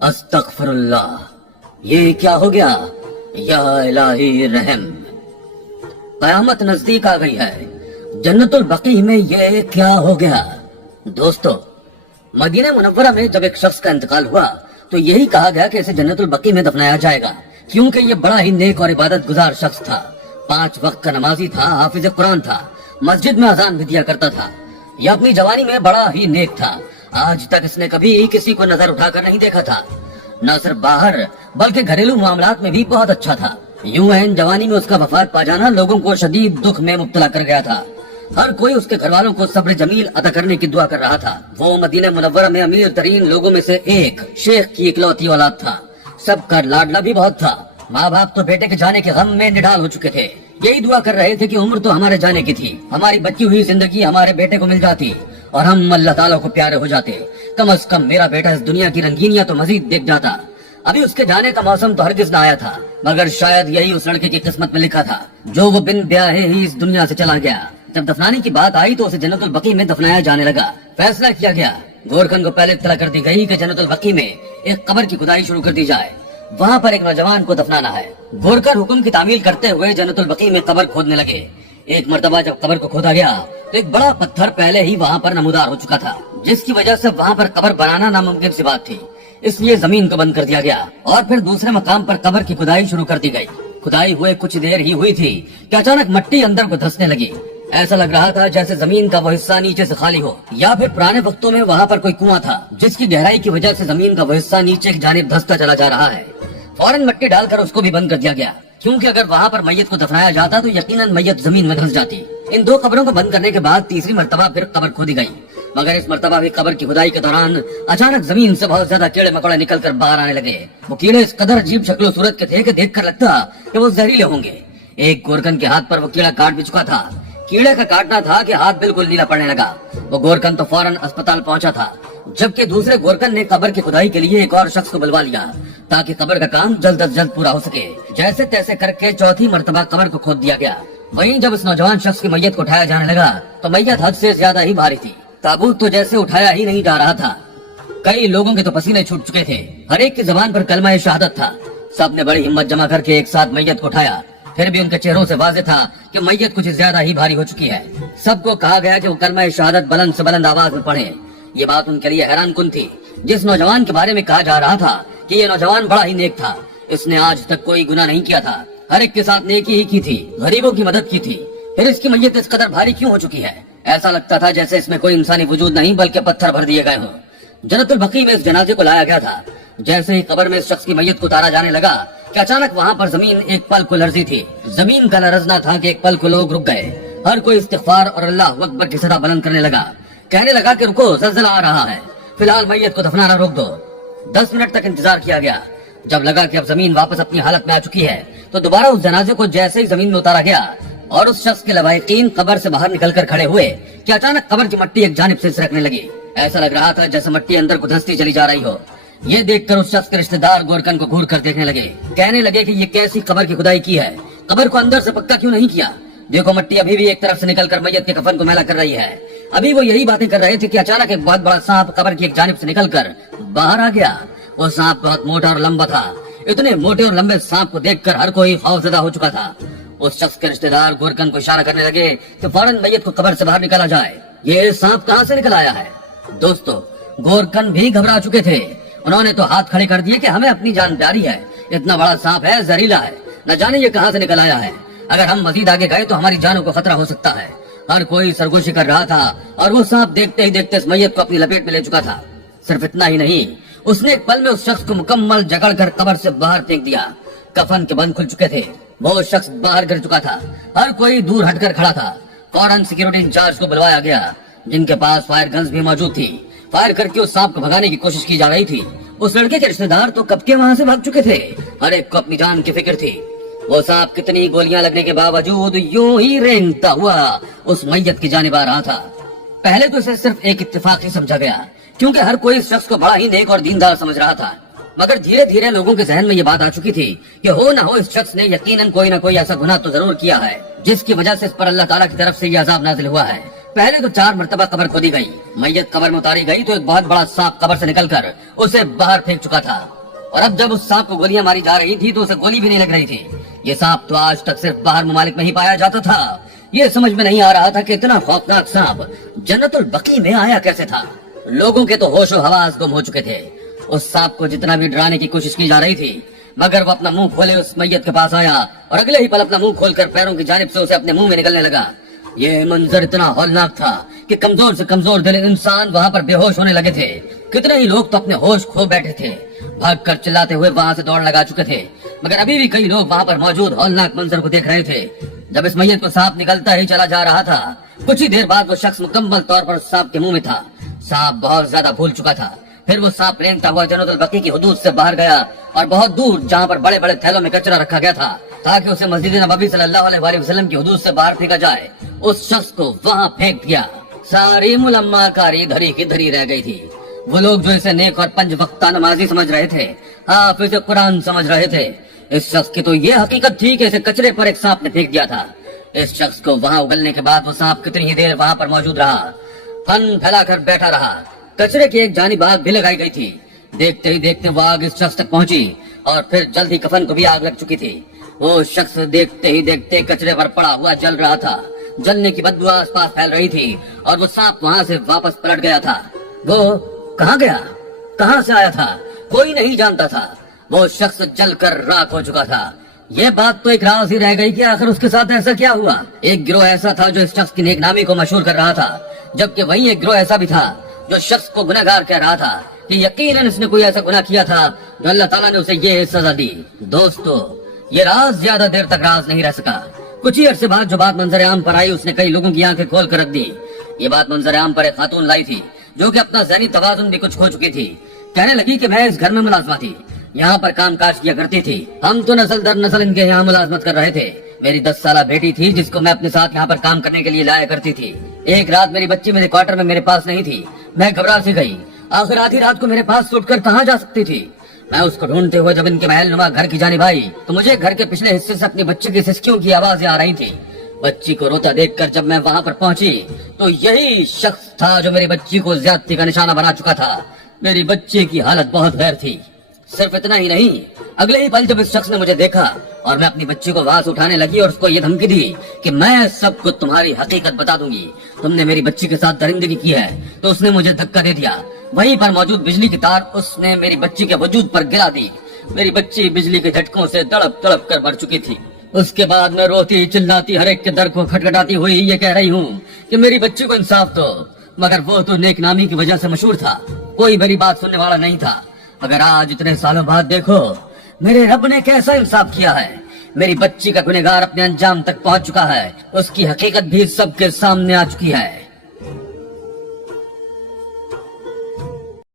अस्तगफिरुल्लाह, ये क्या हो गया? या इलाही रहम, कयामत नजदीक आ गई है। जन्नतुल बकी में ये क्या हो गया? दोस्तों, मदीना मुनव्वरा में जब एक शख्स का इंतकाल हुआ तो यही कहा गया कि इसे जन्नतुल बकी में दफनाया जाएगा, क्योंकि ये बड़ा ही नेक और इबादत गुजार शख्स था। 5 वक्त का नमाजी था, हाफिज कुरान था, मस्जिद में अजान भी दिया करता था। यह अपनी जवानी में बड़ा ही नेक था। आज तक इसने कभी किसी को नजर उठाकर नहीं देखा था। न सिर्फ बाहर बल्कि घरेलू मामलात में भी बहुत अच्छा था। यूं एन जवानी में उसका वफात पा जाना लोगों को शदीद दुख में मुब्तला कर गया था। हर कोई उसके घर वालों को सब्र जमील अदा करने की दुआ कर रहा था। वो मदीना मुनव्वरा में अमीर तरीन लोगों में से एक शेख की इकलौती औलाद था। सबका लाडला भी बहुत था। माँ बाप तो बेटे के जाने के गम में निढाल हो चुके थे। यही दुआ कर रहे थे कि उम्र तो हमारे जाने की थी, हमारी बची हुई जिंदगी हमारे बेटे को मिल जाती और हम अल्लाह ताला को प्यारे हो जाते। कम से कम मेरा बेटा इस दुनिया की रंगीनियां तो मजीद देख जाता। अभी उसके जाने का मौसम तो हरगिज न आया था, मगर शायद यही उस लड़के की किस्मत में लिखा था जो वो बिन ब्याहे ही इस दुनिया से चला गया। जब दफनाने की बात आई तो उसे जन्नतुल बकी में दफनाया जाने लगा। फैसला किया गया, गोरखन को पहले इत्तला कर दी गई कि जन्नतुल बकी में एक कब्र की खुदाई शुरू कर दी जाए, वहाँ पर एक नौजवान को दफनाना है। गोरखन हुक्म की तामील करते हुए जन्नतुल बकी में कब्र खोदने लगे। एक मर्तबा जब कब्र को खोदा गया तो एक बड़ा पत्थर पहले ही वहाँ पर नमूदार हो चुका था, जिसकी वजह से वहाँ पर कब्र बनाना नामुमकिन सी बात थी। इसलिए जमीन को बंद कर दिया गया और फिर दूसरे मकाम पर कब्र की खुदाई शुरू कर दी गई। खुदाई हुए कुछ देर ही हुई थी कि अचानक मिट्टी अंदर को धंसने लगी। ऐसा लग रहा था जैसे जमीन का वो हिस्सा नीचे से खाली हो, या फिर पुराने वक्तों में वहाँ पर कोई कुआं था जिसकी गहराई की वजह से जमीन का वो हिस्सा नीचे की जानिब धंसता चला जा रहा है। फौरन मिट्टी डालकर उसको भी बंद कर दिया गया, क्योंकि अगर वहाँ पर मैयत को दफनाया जाता तो यकीनन मैयत जमीन में धंस जाती। इन 2 कब्रों को बंद करने के बाद तीसरी मर्तबा फिर कब्र खोदी गई, मगर इस मर्तबा भी कब्र की खुदाई के दौरान अचानक जमीन से बहुत ज्यादा कीड़े मकोड़े निकल कर बाहर आने लगे। वो कीड़े इस कदर अजीब शक्ल सूरत के थे कि देख कर लगता कि वो जहरीले होंगे। एक गोरकन के हाथ पर वो कीड़ा काट भी चुका था। कीड़े का काटना था कि हाथ बिल्कुल नीला पड़ने लगा। वो गोरकन तो फौरन अस्पताल पहुंचा था, जबकि दूसरे गोरकन ने कब्र की खुदाई के लिए एक और शख्स को बुलवा लिया ताकि कब्र का काम जल्द अज जल्द पूरा हो सके। जैसे तैसे करके चौथी मर्तबा कब्र को खोद दिया गया। वहीं जब इस नौजवान शख्स की मैयत को उठाया जाने लगा तो मैयत हद से ज्यादा ही भारी थी। ताबूत तो जैसे उठाया ही नहीं जा रहा था। कई लोगों के तो पसीने छूट चुके थे। हर एक की जुबान पर कलमा शहादत था। सब ने बड़ी हिम्मत जमा करके एक साथ मैयत को उठाया। फिर भी उनके चेहरों से वाज़ेह था कि मैयत कुछ ज्यादा ही भारी हो चुकी है। सबको कहा गया कि वो कलमा शहादत बुलंद से बुलंद आवाज में पढ़े। ये बात उनके लिए हैरान कुन थी। जिस नौजवान के बारे में कहा जा रहा था कि ये नौजवान बड़ा ही नेक था, इसने आज तक कोई गुनाह नहीं किया था, हर एक के साथ नेकी ही की थी, गरीबों की मदद की थी, फिर इसकी मैयत इस कदर भारी क्यों हो चुकी है? ऐसा लगता था जैसे इसमें कोई इंसानी वजूद नहीं बल्कि पत्थर भर दिए गए हों। जन्नतुल बकी में इस जनाजे को लाया गया था। जैसे ही कब्र में इस शख्स की मैयत को उतारा जाने लगा कि अचानक वहाँ पर जमीन एक पल को लर्जी थी। जमीन का लरजना था कि एक पल को लोग रुक गए। हर कोई इस्तिग़फ़ार और अल्लाह अकबर की सदा बुलंद करने लगा। कहने लगा कि रुको, ज़लज़ला आ रहा है, फिलहाल मैयत को दफनाना रोक दो। 10 मिनट तक इंतजार किया गया। जब लगा कि अब जमीन वापस अपनी हालत में आ चुकी है तो दोबारा उस जनाजे को जैसे ही जमीन में उतारा गया और उस शख्स के लवाहिकीन कब्र से बाहर निकलकर खड़े हुए कि अचानक कब्र की मिट्टी एक जानिब से सरकने लगी। ऐसा लग रहा था जैसे मिट्टी अंदर को धंसती चली जा रही हो। ये देखकर उस शख्स के रिश्तेदार गोरकन को घूर कर देखने लगे। कहने लगे कि ये कैसी कब्र की खुदाई की है, कब्र को अंदर से पक्का क्यों नहीं किया? देखो, मिट्टी अभी भी एक तरफ से निकलकर मैयत के कफन को मैला कर रही है। अभी वो यही बातें कर रहे थे कि अचानक एक बहुत बड़ा सांप कब्र की एक जानिब से निकलकर बाहर आ गया। वो सांप बहुत मोटा और लंबा था। इतने मोटे और लंबे सांप को देखकर हर कोई खौफजदा हो चुका था। उस शख्स के रिश्तेदार गोरकन को इशारा करने लगे कि फौरन मैयत को कब्र से बाहर निकाला जाए। ये सांप कहाँ से निकल आया है? दोस्तों, गोरकन भी घबरा चुके थे। उन्होंने तो हाथ खड़े कर दिए कि हमें अपनी जान प्यारी है, इतना बड़ा सांप है, जहरीला है, न जाने ये कहाँ से निकल आया है। अगर हम मजीद आगे गए तो हमारी जानों को खतरा हो सकता है। हर कोई सरगोशी कर रहा था और वो सांप देखते ही देखते इस मैयत को अपनी लपेट में ले चुका था। सिर्फ इतना ही नहीं, उसने एक पल में उस शख्स को मुकम्मल जकड़कर कब्र से बाहर फेंक दिया। कफन के बंद खुल चुके थे। वो शख्स बाहर गिर चुका था। हर कोई दूर हटकर खड़ा था। फौरन सिक्योरिटी इंचार्ज को बुलवाया गया, जिनके पास फायर गन्स भी मौजूद थी। फायर करके उस सांप को भगाने की कोशिश की जा रही थी। उस लड़के के रिश्तेदार तो कब के वहाँ से भाग चुके थे। हर एक को अपनी जान की फिक्र थी। वो सांप कितनी गोलियां लगने के बावजूद यूं ही रेंगता हुआ उस मैयत की जानिब आ रहा था। पहले तो इसे सिर्फ एक इत्तेफाक ही समझा गया, क्योंकि हर कोई इस शख्स को बड़ा ही नेक और दीनदार समझ रहा था। मगर धीरे धीरे लोगों के जहन में ये बात आ चुकी थी कि हो ना हो इस शख्स ने यकीनन कोई ना कोई ऐसा गुनाह तो जरूर किया है जिसकी वजह से इस पर अल्लाह ताला की तरफ से ये अजाब नाजिल हुआ है। पहले तो 4 मरतबा कब्र खोदी गई, मैयत कब्र में उतारी गई तो एक बहुत बड़ा सांप कब्र से निकलकर उसे बाहर फेंक चुका था। और अब जब उस सांप को गोलियां मारी जा रही थी तो उसे गोली भी नहीं लग रही थी। ये सांप तो आज तक सिर्फ बाहर ममालिक में ही पाया जाता था। ये समझ में नहीं आ रहा था कि इतना खौफनाक सांप जन्नतुल बकी में आया कैसे था। लोगों के तो होशो हवास गुम हो चुके थे। उस सांप को जितना भी डराने की कोशिश की जा रही थी, मगर वो अपना मुंह खोले उस मैयत के पास आया और अगले ही पल अपना मुंह खोलकर पैरों की जानिब से उसे अपने मुंह में निकलने लगा। ये मंजर इतना हौलनाक था कि कमजोर से कमजोर दिल इंसान वहाँ पर बेहोश होने लगे थे। कितने ही लोग तो अपने होश खो बैठे थे, भागकर चिल्लाते हुए वहाँ से दौड़ लगा चुके थे। मगर अभी भी कई लोग वहाँ पर मौजूद हौलनाक मंजर को देख रहे थे। जब इस मैयत को सांप निकलता ही चला जा रहा था, कुछ ही देर बाद वो शख्स मुकम्मल तौर पर सांप के मुंह में था। सांप बहुत ज्यादा भूल चुका था। फिर वो सांप रेंगता हुआ जन्नतुल बकी की हुदूद से बाहर गया और बहुत दूर जहाँ पर बड़े बड़े थैलों में कचरा रखा गया था ताकि उसे मस्जिद नबवी सल्लल्लाहु अलैहि वसल्लम की हुदूद से बाहर फेंका जाए, उस शख्स को वहाँ फेंक दिया। सारी मुलम्मा कारी धरी की धरी रह गई थी। वो लोग जो इसे नेक और 5 वक्ता नमाजी समझ रहे थे, हाफिज कुरान समझ रहे थे, इस शख्स की तो ये हकीकत थी कि इसे कचरे पर एक सांप ने फेंक दिया था। इस शख्स को वहाँ उगलने के बाद वो सांप कितनी ही देर वहाँ पर मौजूद रहा, फन फैलाकर बैठा रहा। कचरे की एक जानिब आग भी लगाई गई थी। देखते ही देखते वो आग इस शख्स तक पहुंची और फिर जल्द ही कफन को भी आग लग चुकी थी। वो शख्स देखते ही देखते कचरे पर पड़ा हुआ जल रहा था। जलने की बदबू आसपास फैल रही थी और वो सांप वहाँ से वापस पलट गया था। वो कहाँ गया, कहाँ से आया था, कोई नहीं जानता था। वो शख्स जलकर राख हो चुका था। ये बात तो एक राज ही रह गई कि आखिर उसके साथ ऐसा क्या हुआ। एक गिरोह ऐसा था जो इस शख्स की नेकनामी को मशहूर कर रहा था, जबकि वहीं एक गिरोह ऐसा भी था जो शख्स को गुनहगार कह रहा था कि यकीनन इसने कोई ऐसा गुनाह किया था जो अल्लाह ताला ने उसे ये सजा दी। दोस्तों, ये राज ज्यादा देर तक राज नहीं रह सका। कुछ ही अरसे बाद जो बात मंजर आम पर आई, उसने कई लोगों की आंखें खोल कर रख दी। ये बात मंजर आम पर एक खातून लाई थी जो कि अपना ज़हनी तवाज़ुन भी कुछ खो चुकी थी। कहने लगी कि मैं इस घर में मुलाजमा थी, यहाँ पर काम काज किया करती थी। हम तो नस्ल दर नस्ल इनके यहाँ मुलाजमत कर रहे थे। मेरी 10 साला बेटी थी जिसको मैं अपने साथ यहाँ पर काम करने के लिए लाया करती थी। एक रात मेरी बच्ची मेरे क्वार्टर में मेरे पास नहीं थी। मैं घबरा सी गई। आखिर आधी रात को मेरे पास छूटकर कहाँ जा सकती थी। मैं उसको ढूंढते हुए जब इनके महल नुमा घर की जानिब आई तो मुझे घर के पिछले हिस्से से अपनी बच्ची की सिसकियों की आवाजें आ रही थी। बच्ची को रोता देखकर जब मैं वहाँ पर पहुंची तो यही शख्स था जो मेरी बच्ची को ज्यादती का निशाना बना चुका था। मेरी बच्ची की हालत बहुत गैर थी। सिर्फ इतना ही नहीं, अगले ही पल जब इस शख्स ने मुझे देखा और मैं अपनी बच्ची को वहां से उठाने लगी और उसको ये धमकी दी कि मैं सबको तुम्हारी हकीकत बता दूंगी, तुमने मेरी बच्ची के साथ दरिंदगी की है, तो उसने मुझे धक्का दे दिया। वहीं पर मौजूद बिजली की तार उसने मेरी बच्ची के वजूद पर गिरा दी। मेरी बच्ची बिजली के झटकों से तड़प तड़प कर मर चुकी थी। उसके बाद मैं रोती चिल्लाती हर एक के दर को खटखटाती हुई ये कह रही हूँ कि मेरी बच्ची को इंसाफ दो, मगर वो तो नेकनामी की वजह से मशहूर था, कोई मेरी बात सुनने वाला नहीं था। अगर आज इतने सालों बाद देखो मेरे रब ने कैसा इंसाफ किया है। मेरी बच्ची का गुनहगार अपने अंजाम तक पहुंच चुका है, उसकी हकीकत भी सबके सामने आ चुकी है।